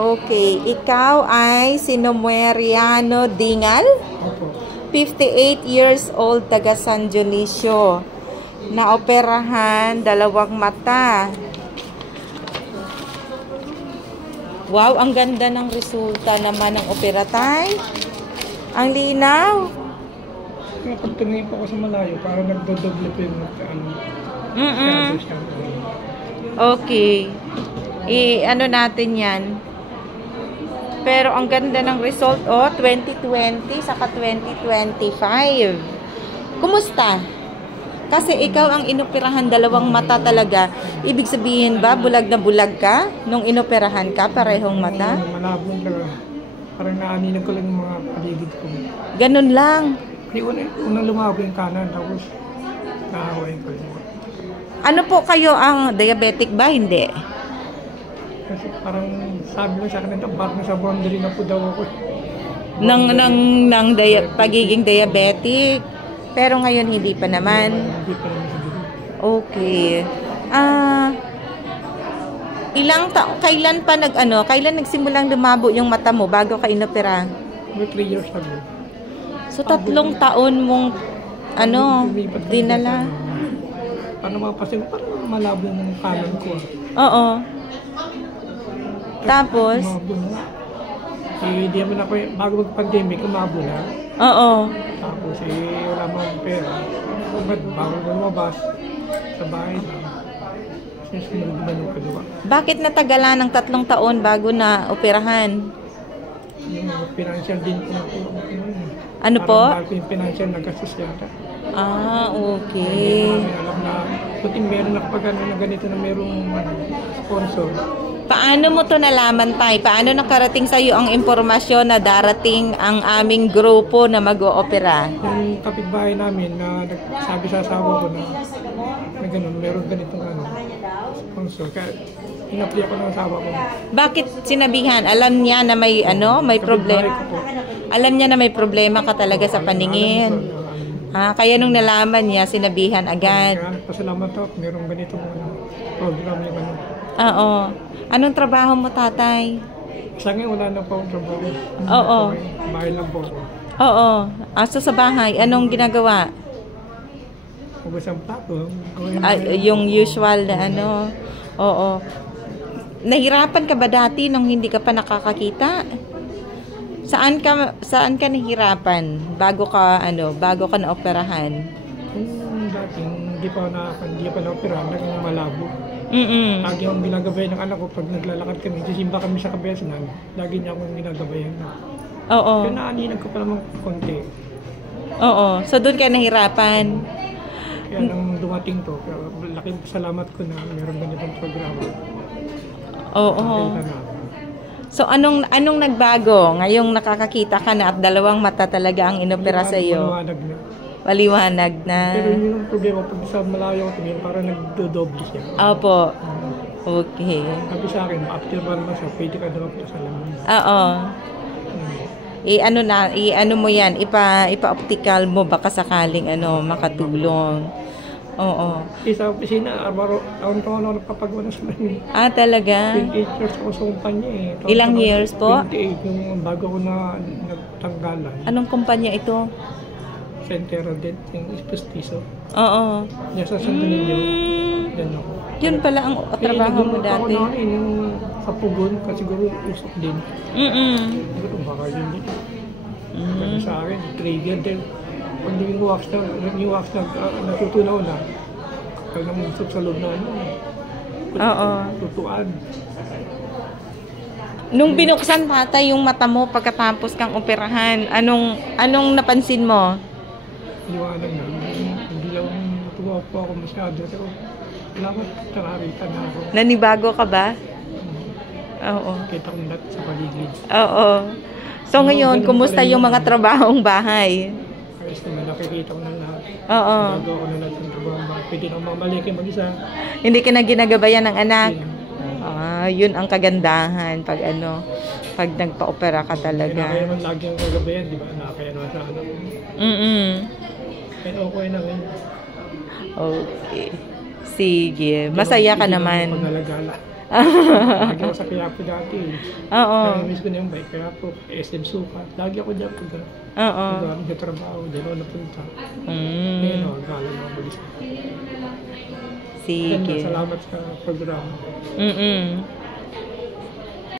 Okay, ikaw ay Sinomeriano Dingal? Opo. 58 years old, taga San Dionisio. Naoperahan, dalawang mata. Wow, ang ganda ng resulta naman ng operatay. Ang linaw. Kapag tumingin po ako sa malayo, parang nagdodoble po yung Okay. I-ano natin yan. Pero ang ganda ng result, 2020 saka 2025. Kumusta? Kasi ikaw ang inoperahan, dalawang mata talaga. Ibig sabihin ba, bulag na bulag ka nung inoperahan ka, parehong mata? Malabo talaga. Parang naaninag ko lang yung mga paligid ko. Ganun lang. Hindi, unang lumabo yung kanan, tapos nakahawain ko yung mga. Ano po kayo, ang diabetic ba? Hindi. Kasi parang sabi mo sa akin, parang nasa boundary na po daw ako. Pagiging diabetic. Pero ngayon hindi pa naman. Hindi pa naman siguro. Okay. Kailan nagsimulang lumabo yung mata mo bago ka inopera? 3 years ago. So 3 taon mong dinala. Paano mapasin ko? Parang malabo yung kanan ko. Oo. Tapos? Lumabo na. Di naman ako, bago mag-pandemic, lumabo na. Oo. Tapos wala mang pera. Bago ko lumabas sa bahay lang. Kasi sumunod naman yung kalawa. Bakit natagalan ng 3 taon bago na operahan? Yung financial din po. Ano po? Parang yung financial nag-assist yata. Okay. Hindi alam na, buti meron na kapag na ganito na merong sponsor. Paano mo to nalaman, Tay? Paano nakarating sa iyo ang impormasyon na darating ang aming grupo na mag-oopera? Yung kapitbahay namin na nagsabi sa asawa ko na gano'n, meron ganitong sponsor. Kaya in-apply ako ng asawa ko. Bakit sinabihan? Alam niya na may may problema. Alam niya na may problema ka talaga sa paningin. Kaya nung nalaman niya, sinabihan agad. Kaya pasalamat ako, merong ganitong program yung Oo. Anong trabaho mo, tatay? Sa ngayon, wala na po akong trabaho. Oo. Bahay lang po ako. Oo. Sa bahay, anong ginagawa? Hugas ang plato. Yung usual na Oo. Nahirapan ka ba dati nung hindi ka pa nakakakita? Saan ka nahirapan bago ka naoperahan? Dati hindi pa na-operahan, naging malabo. Lagi akong ginagabayan ng anak ko pag naglalakad kami, sisimba kami sa kabesanan, lagi niya akong ginagabayan. Oo. Kaya naaninag ko pa naman konti. Oo. So doon ka nahirapan. Kaya nang dumating to, laking salamat ko na meron ganitong programa. Oo. So anong nagbago? Ngayong nakakakita ka na at dalawang mata talaga ang inopera sa iyo. Maliwanag na. Pero yung problema pag sa malayo ko tumingin, parang nagdodoble siya. Opo. Okay. Sabi sa akin, after 1 month siya, pwede ka daw sa lamin. Oo. I-ano mo yan, ipa-optical mo baka sakaling makatulong. Oo. Sa opisina, taon-taon ako nagpapagawa sa lamin. Talaga? 28 years ako sa kumpanya eh. Ilang years po? 28, yung bago ko na nagtanggalan. Anong kumpanya ito? Centero din, yung Postizo. Oo. Diyan sa San Dionisio, diyan ako. Yun pala ang trabaho mo dati. Ako na yung sa Pugon, kasi siguro usok din. Siguro baka yun din. Kasi sa akin, trigger din. Pag yung wax na natutunaw na, pag namusok sa loob na tutuan. Nung binuksan tatay yung mata mo pagkatapos kang operahan, anong napansin mo? Liwanag na. Hindi lang natuwa po ako masyado. Pero salamat nakakita na ako. Nanibago ka ba? Oo. Kita ko lahat sa paligid. Oo. So ngayon, kumusta yung mga trabahong bahay? Ayos naman, nakikita ko na lahat. Oo. Nagawa ko na lahat ng trabahong bahay. Pwede na mamalikin mag-isa. Hindi ka na ginagabayan ng anak? Yun ang kagandahan pag nagpa-opera ka talaga. Kaya naman lagi ang kagabayan, di ba? Nakakaya naman sa anak. Kaya okay na rin. Okay. Sige. Masaya ka naman. Pag-alagala. Lagi ako sa Quiapo dati. Oo. Nami-miss ko na yung bike. Quiapo, SM Sukat. Lagi ako dyan pag Oo. nagtatrabaho. Diyan ako napunta. Ngayon ako, gala na ako. Sige. Salamat sa programa.